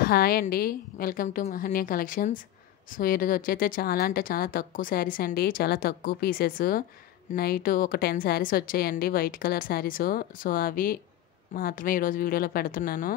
Hi అండి. Welcome to Mahanya collections. So, ఈరోజు వచ్చైతే చాలా అంటే చాలా తక్కువ శారీస్ అండి. చాలా తక్కువ పీసెస్. నైట్ ఒక 10 శారీస్ వచ్చాయండి. White colour saris. సో, అవి మాత్రమే ఈరోజు వీడియోలో పెడుతున్నాను.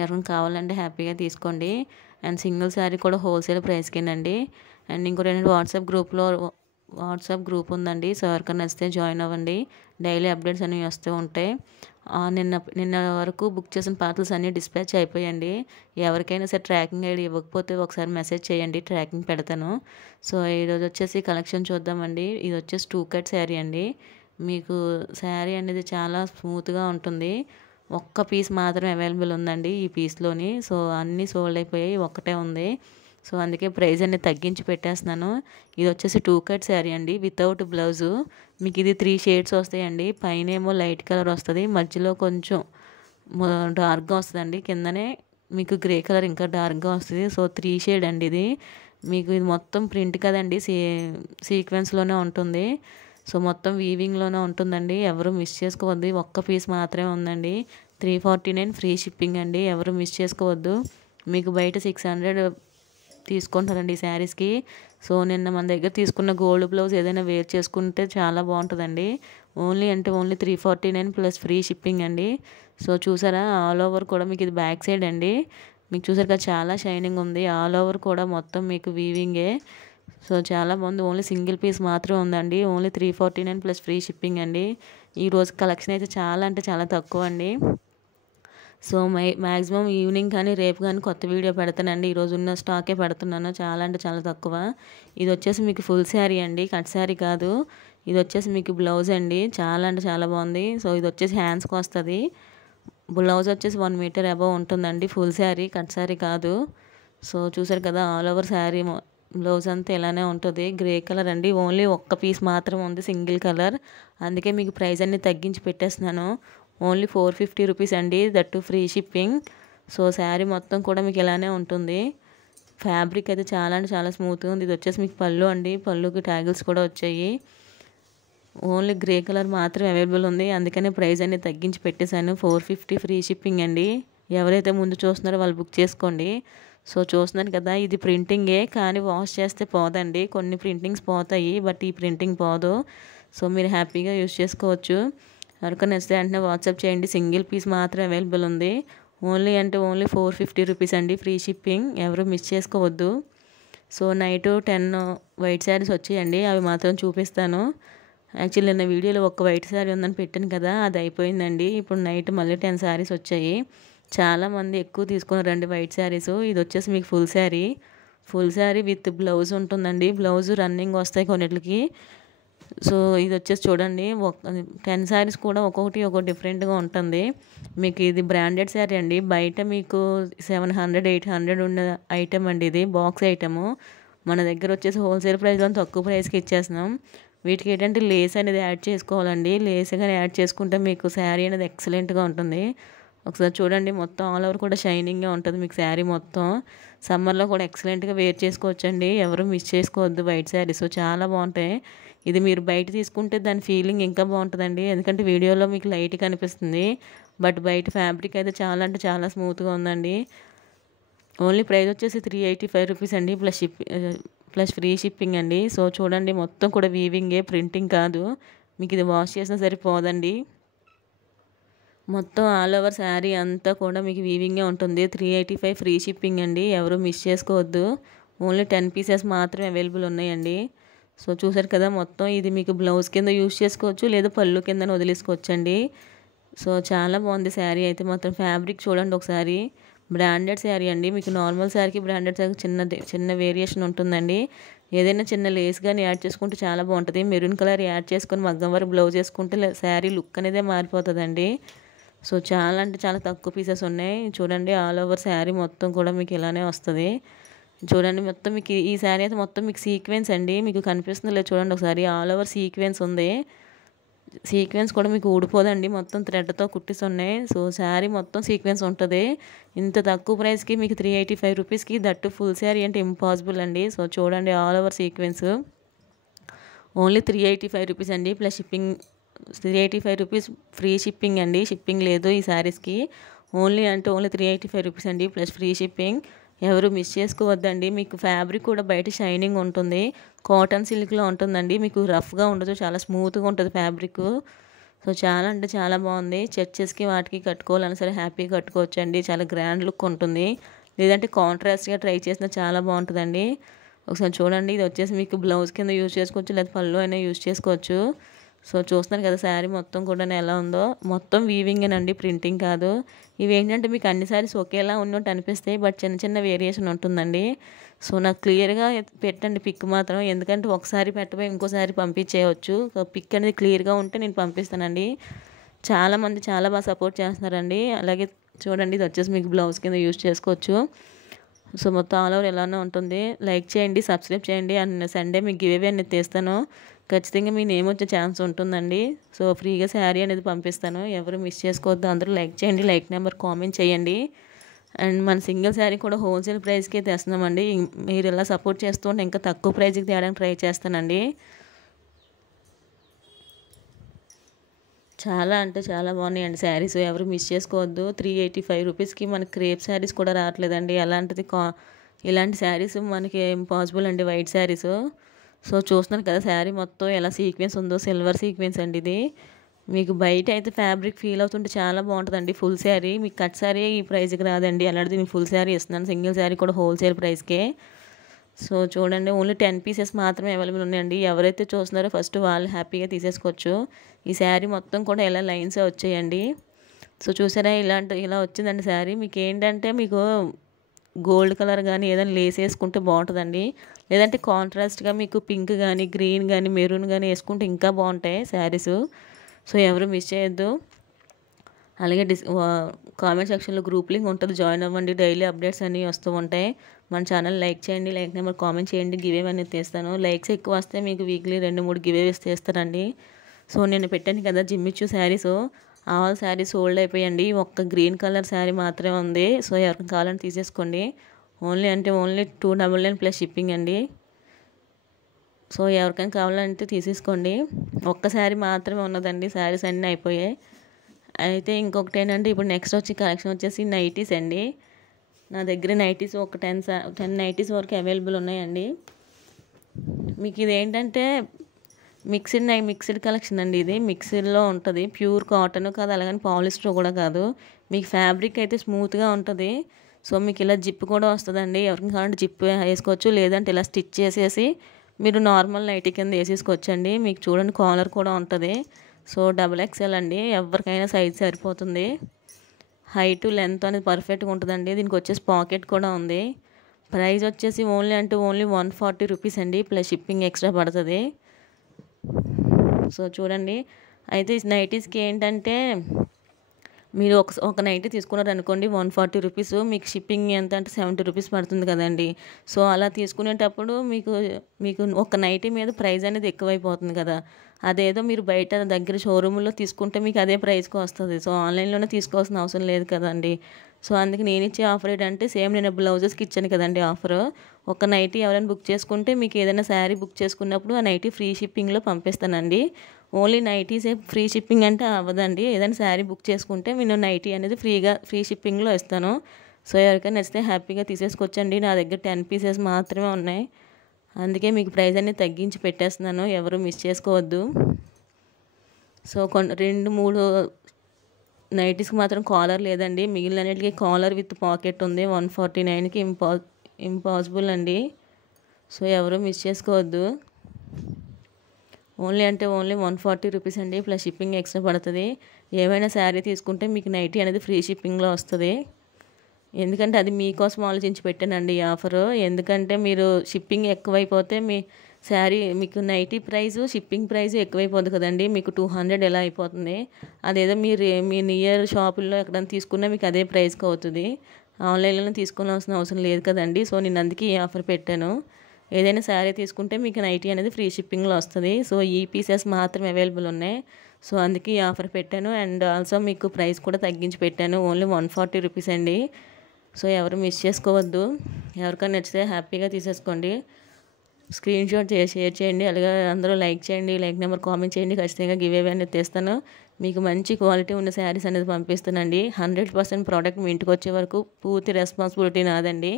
ఎవరైనా కావాలంటే హ్యాపీగా తీసుకోండి. అండ్ సింగిల్ శారీ కూడా హోల్సేల్ ప్రైస్కేనండి. అండ్ ఇంకోటి వాట్సాప్ గ్రూప్ ఉందండి. సో, ఎవరికైనా నచ్చితే జాయిన్ అవ్వండి. డైలీ అప్డేట్స్ అనేవి వస్తూ ఉంటాయి. నిన్న నిన్న వరకు బుక్ చేసిన పార్సల్స్ అన్నీ డిస్పాచ్ అయిపోయాయండి. ఎవరికైనా సరే ట్రాకింగ్ ఐడి ఇవ్వకపోతే ఒకసారి మెసేజ్ చేయండి, ట్రాకింగ్ పెడతాను. సో, ఈరోజు వచ్చేసి కలెక్షన్ చూద్దామండి. ఇది వచ్చేసి 2 కట్ శారీ అండి. మీకు శారీ అనేది చాలా స్మూత్గా ఉంటుంది. ఒక్క పీస్ మాత్రమే అవైలబుల్ ఉందండి ఈ పీస్లోని. సో, అన్నీ సోల్డ్ అయిపోయాయి, ఒక్కటే ఉంది. సో, అందుకే ప్రైస్ అనేది తగ్గించి పెట్టేస్తున్నాను. ఇది వచ్చేసి 2 కట్ శారీ అండి, వితౌట్ బ్లౌజు. మీకు ఇది 3 షేడ్స్ వస్తాయండి. పైనేమో లైట్ కలర్ వస్తుంది, మధ్యలో కొంచెం డార్క్గా వస్తుందండి, కిందనే మీకు గ్రే కలర్ ఇంకా డార్క్గా వస్తుంది. సో, 3 షేడ్ అండి ఇది. మీకు ఇది మొత్తం ప్రింట్ కదండి, సీక్వెన్స్లోనే ఉంటుంది. సో, మొత్తం వీవింగ్లోనే ఉంటుందండి. ఎవరు మిస్ చేసుకోవద్దు. ఒక్క పీస్ మాత్రమే ఉందండి. 349 ఫ్రీ షిప్పింగ్ అండి. ఎవరు మిస్ చేసుకోవద్దు. మీకు బయట 600 తీసుకుంటారండి ఈ శారీస్కి. సో, నిన్న మన దగ్గర తీసుకున్న గోల్డ్ బ్లౌజ్ ఏదైనా వేర్ చేసుకుంటే చాలా బాగుంటుందండి. ఓన్లీ 349 ప్లస్ ఫ్రీ షిప్పింగ్ అండి. సో, చూసారా, ఆల్ ఓవర్ కూడా మీకు ఇది బ్యాక్ సైడ్ అండి. మీకు చూసారు కదా, చాలా షైనింగ్ ఉంది. ఆల్ ఓవర్ కూడా మొత్తం మీకు వీవింగే. సో, చాలా బాగుంది. ఓన్లీ సింగిల్ పీస్ మాత్రమే ఉందండి. ఓన్లీ 349 ప్లస్ ఫ్రీ షిప్పింగ్ అండి. ఈరోజు కలెక్షన్ అయితే చాలా అంటే చాలా తక్కువ అండి. సో, మ్యాక్సిమం ఈవినింగ్ కానీ రేపు కానీ కొత్త వీడియో పెడతానండి. ఈరోజు ఉన్న స్టాకే పెడుతున్నాను. చాలా అంటే చాలా తక్కువ. ఇది వచ్చేసి మీకు ఫుల్ శారీ అండి, కట్ శారీ కాదు. ఇది వచ్చేసి మీకు బ్లౌజ్ అండి. చాలా అంటే చాలా బాగుంది. సో, ఇది వచ్చేసి హ్యాండ్స్కి వస్తుంది. బ్లౌజ్ వచ్చేసి 1 మీటర్ అబవ్ ఉంటుందండి. ఫుల్ శారీ, కట్ శారీ కాదు. సో, చూసారు కదా, ఆల్ ఓవర్ శారీ బ్లౌజ్ అంతా ఇలానే ఉంటుంది. గ్రే కలర్ అండి. ఓన్లీ ఒక్క పీస్ మాత్రం ఉంది, సింగిల్ కలర్. అందుకే మీకు ప్రైస్ అన్ని తగ్గించి పెట్టేస్తున్నాను. ఓన్లీ 450 రూపీస్ అండి, that free shipping. So, sari మొత్తం కూడా మీకు ఇలానే ఉంటుంది. ఫ్యాబ్రిక్ అయితే చాలా అంటే చాలా స్మూత్గా ఉంది. ఇది వచ్చేసి మీకు పళ్ళు అండి. పళ్ళుకి ట్యాగిల్స్ కూడా వచ్చాయి. ఓన్లీ గ్రే కలర్ మాత్రం అవైలబుల్ ఉంది. అందుకనే ప్రైస్ అన్ని తగ్గించి పెట్టేశాను. 450 ఫ్రీ షిప్పింగ్ అండి. ఎవరైతే ముందు చూస్తున్నారో వాళ్ళు బుక్ చేసుకోండి. సో, చూస్తున్నాను కదా, ఇది ప్రింటింగే, కానీ వాష్ చేస్తే పోదండి. కొన్ని ప్రింటింగ్స్ పోతాయి, బట్ ఈ ప్రింటింగ్ పోదు. సో, మీరు హ్యాపీగా యూజ్ చేసుకోవచ్చు. ఎవరికైనా నచ్చితే వెంటనే వాట్సాప్ చేయండి. సింగిల్ పీస్ మాత్రం అవైలబుల్ ఉంది. ఓన్లీ 450 రూపీస్ అండి, ఫ్రీ షిప్పింగ్. ఎవరు మిస్ చేసుకోవద్దు. సో, నైట్ 10 వైట్ శారీస్ వచ్చాయండి. అవి మాత్రం చూపిస్తాను. యాక్చువల్లీ నిన్న వీడియోలో ఒక వైట్ శారీ ఉందని పెట్టాను కదా, అది అయిపోయిందండి. ఇప్పుడు నైట్ మళ్ళీ 10 శారీస్ వచ్చాయి. చాలామంది ఎక్కువ తీసుకున్నారండి వైట్ శారీస్. ఇది వచ్చేసి మీకు ఫుల్ శారీ విత్ బ్లౌజ్ ఉంటుందండి. బ్లౌజ్ రన్నింగ్ వస్తాయి కొన్నిటికి. సో, ఇది వచ్చేసి చూడండి, 10 శారీస్ కూడా ఒక్కొక్కటి డిఫరెంట్గా ఉంటుంది. మీకు ఇది బ్రాండెడ్ శారీ అండి. బయట మీకు 700, 800 ఉన్న ఐటమ్ అండి. ఇది బాక్స్ ఐటము. మన దగ్గర వచ్చేసి హోల్సేల్ ప్రైస్లో తక్కువ ప్రైస్కి ఇచ్చేస్తున్నాం. వీటికి ఏంటంటే లేస్ అనేది యాడ్ చేసుకోవాలండి. లేస్ కానీ యాడ్ చేసుకుంటే మీకు శారీ అనేది ఎక్సలెంట్గా ఉంటుంది. ఒకసారి చూడండి, మొత్తం ఆల్ ఓవర్ కూడా షైనింగ్గా ఉంటుంది మీకు శారీ మొత్తం. సమ్మర్లో కూడా ఎక్సలెంట్గా వేర్ చేసుకోవచ్చండి. ఎవరు మిస్ చేసుకోవద్దు వైట్ శారీస్, చాలా బాగుంటాయి. ఇది మీరు బయట తీసుకుంటే దాని ఫీలింగ్ ఇంకా బాగుంటుందండి. ఎందుకంటే వీడియోలో మీకు లైట్గా అనిపిస్తుంది, బట్ బయట ఫ్యాబ్రిక్ అయితే చాలా అంటే చాలా స్మూత్గా ఉందండి. ఓన్లీ ప్రైస్ వచ్చేసి 385 రూపీస్ అండి, ప్లస్ ఫ్రీ షిప్పింగ్ అండి. సో, చూడండి, మొత్తం కూడా వీవింగే, ప్రింటింగ్ కాదు. మీకు ఇది వాష్ చేసినా సరిపోదండి. మొత్తం ఆల్ ఓవర్ శారీ అంతా కూడా మీకు వీవింగే ఉంటుంది. 385 ఫ్రీ షిప్పింగ్ అండి. ఎవరు మిస్ చేసుకోవద్దు. ఓన్లీ 10 పీసెస్ మాత్రమే అవైలబుల్ ఉన్నాయండి. సో, చూసారు కదా, మొత్తం ఇది మీకు బ్లౌజ్ కింద యూజ్ చేసుకోవచ్చు, లేదా పళ్ళు కింద వదిలేసుకోవచ్చండి. సో, చాలా బాగుంది శారీ అయితే మాత్రం. ఫ్యాబ్రిక్ చూడండి ఒకసారి. బ్రాండెడ్ శారీ అండి. మీకు నార్మల్ శారీకి బ్రాండెడ్ శారీకి చిన్న వేరియేషన్ ఉంటుందండి. ఏదైనా చిన్న లేస్ కానీ యాడ్ చేసుకుంటే చాలా బాగుంటుంది. మెరూన్ కలర్ యాడ్ చేసుకొని మగ్గం వరకు బ్లౌజ్ వేసుకుంటే శారీ లుక్ అనేదే మారిపోతుందండి. సో, చాలా అంటే చాలా తక్కువ పీసెస్ ఉన్నాయి. చూడండి, ఆల్ ఓవర్ శారీ మొత్తం కూడా మీకు ఇలానే వస్తుంది. చూడండి, మొత్తం మీకు ఈ శారీ అయితే మొత్తం మీకు సీక్వెన్స్ అండి. మీకు కనిపిస్తుంది లేదు చూడండి ఒకసారి, ఆల్ ఓవర్ సీక్వెన్స్ ఉంది. సీక్వెన్స్ కూడా మీకు ఊడిపోదండి, మొత్తం థ్రెడ్తో కుట్టిస్ ఉన్నాయి. సో, శారీ మొత్తం సీక్వెన్స్ ఉంటుంది. ఇంత తక్కువ ప్రైస్కి మీకు 385 రూపీస్కి, దట్టు ఫుల్ శారీ అంటే ఇంపాసిబుల్ అండి. సో, చూడండి, all over sequence. Only 385 rupees అండి, plus shipping. 385 rupees free shipping అండి. షిప్పింగ్ లేదు ఈ శారీస్కి. ఓన్లీ అంటే ఓన్లీ 385 రూపీస్ అండి, ప్లస్ ఫ్రీ షిప్పింగ్. ఎవరు మిస్ చేసుకోవద్దండి. మీకు ఫ్యాబ్రిక్ కూడా బయట షైనింగ్ ఉంటుంది, కాటన్ సిల్క్లో ఉంటుందండి, మీకు రఫ్గా ఉండదు, చాలా స్మూత్గా ఉంటుంది ఫ్యాబ్రిక్. సో చాలా అంటే చాలా బాగుంది. చర్చెస్కి వాటికి కట్టుకోవాలన్నా సరే హ్యాపీగా కట్టుకోవచ్చు అండి, చాలా గ్రాండ్ లుక్ ఉంటుంది. లేదంటే కాంట్రాస్ట్గా ట్రై చేసినా చాలా బాగుంటుందండి. ఒకసారి చూడండి, ఇది వచ్చేసి మీకు బ్లౌజ్ కింద యూజ్ చేసుకోవచ్చు, లేదా పళ్ళు అయినా యూజ్ చేసుకోవచ్చు. సో చూస్తున్నారు కదా శారీ మొత్తం కూడా ఎలా ఉందో, మొత్తం వీవింగేనండి, ప్రింటింగ్ కాదు. ఇవి ఏంటంటే మీకు అన్ని శారీస్ ఒకేలా ఉన్నట్టు అనిపిస్తాయి, బట్ చిన్న చిన్న వేరియేషన్ ఉంటుందండి. సో నాకు క్లియర్గా పెట్టండి పిక్ మాత్రం, ఎందుకంటే ఒకసారి పెట్టబోయి ఇంకోసారి పంపించేయవచ్చు. పిక్ అనేది క్లియర్గా ఉంటే నేను పంపిస్తానండి. చాలామంది చాలా బాగా సపోర్ట్ చేస్తున్నారండి. అలాగే చూడండి, ఇది వచ్చేసి మీకు బ్లౌజ్ కింద యూజ్ చేసుకోవచ్చు. సో మొత్తం ఆల్ ఓవర్ ఎలానే ఉంటుంది. లైక్ చేయండి, సబ్స్క్రైబ్ చేయండి. అండ్ సండే మీకు గివ్ అవే అనేది తీస్తాను, ఖచ్చితంగా మీ నేమ్ వచ్చే ఛాన్స్ ఉంటుందండి. సో ఫ్రీగా శారీ అనేది పంపిస్తాను, ఎవరు మిస్ చేసుకోవద్దు. అందరూ లైక్ చేయండి, లైక్ నెంబర్ కామెంట్ చేయండి. అండ్ మన సింగిల్ శారీ కూడా హోల్సేల్ ప్రైస్కే తెస్తున్నామండి. మీరు ఇలా సపోర్ట్ చేస్తూ ఉంటే ఇంకా తక్కువ ప్రైస్కి తేయడానికి ట్రై చేస్తానండి. చాలా అంటే చాలా బాగున్నాయండి శారీస్, ఎవరు మిస్ చేసుకోవద్దు. 385 రూపీస్కి మనకి క్రేప్ శారీస్ కూడా రావట్లేదండి. అలాంటిది ఇలాంటి శారీస్ మనకి ఇంపాసిబుల్ అండి, వైట్ శారీస్. సో చూస్తున్నారు కదా శారీ మొత్తం ఎలా సీక్వెన్స్ ఉందో, సిల్వర్ సీక్వెన్స్ అండి ఇది. మీకు బయట అయితే ఫ్యాబ్రిక్ ఫీల్ అవుతుంటే చాలా బాగుంటుందండి. ఫుల్ శారీ మీకు కట్ శారీ ఈ ప్రైస్కి రాదండి, అలాంటిది నేను ఫుల్ శారీ ఇస్తున్నాను, సింగిల్ శారీ కూడా హోల్సేల్ ప్రైస్కే. సో చూడండి, ఓన్లీ 10 పీసెస్ మాత్రమే అవైలబుల్ ఉన్నాయండి. ఎవరైతే చూస్తున్నారో ఫస్ట్ వాళ్ళు హ్యాపీగా తీసేసుకోవచ్చు. ఈ శారీ మొత్తం కూడా ఎలా లైన్స్ వచ్చాయండి. సో చూసారా, ఇలా వచ్చిందండి శారీ. మీకు ఏంటంటే మీకు గోల్డ్ కలర్ కానీ ఏదైనా లేస్ వేసుకుంటే బాగుంటుందండి, లేదంటే కాంట్రాస్ట్గా మీకు పింక్ కానీ గ్రీన్ కానీ మెరూన్ కానీ వేసుకుంటే ఇంకా బాగుంటాయి శారీస్. సో ఎవరు మిస్ చేయొద్దు. అలాగే కామెంట్ సెక్షన్లో గ్రూప్ లింక్ ఉంటుంది, జాయిన్ అవ్వండి. డైలీ అప్డేట్స్ అన్నీ వస్తూ ఉంటాయి. మన ఛానల్ లైక్ చేయండి, లైక్ నెంబర్ కామెంట్ చేయండి. గివేవ్ అనేది తీస్తాను, లైక్స్ ఎక్కువ వస్తే మీకు వీక్లీ 2-3 గివేవేస్ తీస్తానండి. సో నేను పెట్టాను కదా జిమ్మిచ్చు శారీస్, ఆల్ శారీస్ సోల్డ్ అయిపోయండి. ఒక్క గ్రీన్ కలర్ శారీ మాత్రమే ఉంది. సో ఎవరికి కావాలని తీసేసుకోండి. ఓన్లీ 299 ప్లస్ షిప్పింగ్ అండి. సో ఎవరికైనా కావాలంటే తీసేసుకోండి. ఒక్క శారీ మాత్రమే ఉన్నదండి, శారీస్ అన్నీ అయిపోయాయి. అయితే ఇంకొకటి ఏంటంటే ఇప్పుడు నెక్స్ట్ కలెక్షన్ వచ్చేసి నైటీస్ అండి. నా దగ్గర నైటీస్ ఒక 10 నైటీస్ వరకు అవైలబుల్ ఉన్నాయండి. మీకు ఇది ఏంటంటే మిక్స్డ్ కలెక్షన్ అండి. ఇది మిక్స్డ్లో ఉంటుంది, ప్యూర్ కాటన్ కాదు, అలాగని పాలిస్టర్ కూడా కాదు. మీకు ఫ్యాబ్రిక్ అయితే స్మూత్గా ఉంటుంది. సో మీకు ఇలా జిప్ కూడా వస్తుందండి, ఎవరికి కావాలంటే జిప్ వేసుకోవచ్చు, లేదంటే ఇలా స్టిచ్ చేసేసి మీరు నార్మల్ నైటీ కింద వేసేసుకోవచ్చండి. మీకు చూడండి కాలర్ కూడా ఉంటుంది. సో XXL అండి, ఎవరికైనా సైజ్ సరిపోతుంది. హైట్ లెంత్ అనేది పర్ఫెక్ట్గా ఉంటుందండి. దీనికి వచ్చేసి పాకెట్ కూడా ఉంది. ప్రైస్ వచ్చేసి ఓన్లీ 140 రూపీస్ అండి, ప్లస్ షిప్పింగ్ ఎక్స్ట్రా పడుతుంది. సో చూడండి, అయితే ఈ నైటీస్కి ఏంటంటే మీరు ఒక నైటీ తీసుకున్నారు అనుకోండి 140 రూపీస్, మీకు షిప్పింగ్ ఎంత అంటే 70 రూపీస్ పడుతుంది కదండి. సో అలా తీసుకునేటప్పుడు మీకు ఒక నైటీ మీద ప్రైస్ అనేది ఎక్కువైపోతుంది కదా. అదేదో మీరు బయట దగ్గర షోరూంలో తీసుకుంటే మీకు అదే ప్రైస్కి వస్తుంది. సో ఆన్లైన్లోనే తీసుకోవాల్సిన అవసరం లేదు కదండి. సో అందుకే నేను ఇచ్చే ఆఫర్ ఏంటంటే సేమ్ నేను బ్లౌజెస్కి ఇచ్చాను కదండి ఆఫర్, ఒక నైటీ ఎవరైనా బుక్ చేసుకుంటే మీకు ఏదైనా శారీ బుక్ చేసుకున్నప్పుడు ఆ నైటీ ఫ్రీ షిప్పింగ్లో పంపిస్తానండి. ఓన్లీ నైటీసే ఫ్రీ షిప్పింగ్ అంటే అవ్వదండి, ఏదైనా శారీ బుక్ చేసుకుంటే నేను నైటీ అనేది ఫ్రీ షిప్పింగ్లో ఇస్తాను. సో ఎవరికైనా నచ్చితే హ్యాపీగా తీసేసుకొచ్చండి. నా దగ్గర 10 పీసెస్ మాత్రమే ఉన్నాయి, అందుకే మీకు ప్రైస్ అనేది తగ్గించి పెట్టేస్తున్నాను, ఎవరు మిస్ చేసుకోవద్దు. సో 2-3 నైటీస్కి మాత్రం కాలర్ లేదండి, మిగిలినన్నిటికీ కాలర్ విత్ పాకెట్ ఉంది. 149కి ఇంపాసిబుల్ అండి. సో ఎవరు మిస్ చేసుకోవద్దు. ఓన్లీ 140 రూపీస్ అండి, ప్లస్ షిప్పింగ్ ఎక్స్ట్రా పడుతుంది. ఏమైనా శారీ తీసుకుంటే మీకు నైటీ అనేది ఫ్రీ షిప్పింగ్లో వస్తుంది. ఎందుకంటే అది మీకోసం ఆలోచించి పెట్టానండి ఈ ఆఫరు. ఎందుకంటే మీరు షిప్పింగ్ ఎక్కువైపోతే మీ శారీ మీకు నైటీ ప్రైస్ షిప్పింగ్ ప్రైస్ ఎక్కువైపోతుంది కదండి, మీకు 200 ఎలా అయిపోతుంది. అదేదో మీ నియర్ షాపుల్లో ఎక్కడైనా తీసుకున్నా మీకు అదే ప్రైస్కి అవుతుంది. ఆన్లైన్లో తీసుకోవాల్సిన అవసరం లేదు కదండి. సో నేను అందుకే ఈ ఆఫర్ పెట్టాను. ఏదైనా శారీ తీసుకుంటే మీకు నైటీ అనేది ఫ్రీ షిప్పింగ్లో వస్తుంది. సో ఈ పీసెస్ మాత్రమే అవైలబుల్ ఉన్నాయి. సో అందుకే ఈ ఆఫర్ పెట్టాను. అండ్ ఆల్సో మీకు ప్రైస్ కూడా తగ్గించి పెట్టాను, ఓన్లీ 140 రూపీస్ అండి. సో ఎవరు మిస్ చేసుకోవద్దు. ఎవరికైనా నచ్చితే హ్యాపీగా తీసేసుకోండి. స్క్రీన్ షాట్ షేర్ చేయండి, అలాగే అందరూ లైక్ చేయండి, లైక్ నెంబర్ కామెంట్ చేయండి. ఖచ్చితంగా గివ్ అవే అనేది తెస్తాను. మీకు మంచి క్వాలిటీ ఉన్న శారీస్ అనేది పంపిస్తానండి. 100% ప్రోడక్ట్ మీ ఇంటికి వచ్చే వరకు పూర్తి రెస్పాన్సిబిలిటీ నాదండి.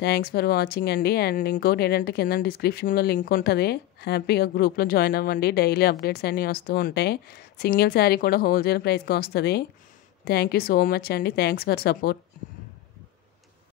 థ్యాంక్స్ ఫర్ వాచింగ్ అండి. అండ్ ఇంకోటి ఏంటంటే కింద డిస్క్రిప్షన్లో లింక్ ఉంటుంది, హ్యాపీగా గ్రూప్లో జాయిన్ అవ్వండి. డైలీ అప్డేట్స్ అన్నీ వస్తూ ఉంటాయి. సింగిల్ శారీ కూడా హోల్సేల్ ప్రైస్కి వస్తుంది. థ్యాంక్ యూ సో మచ్ అండి. Thanks for support.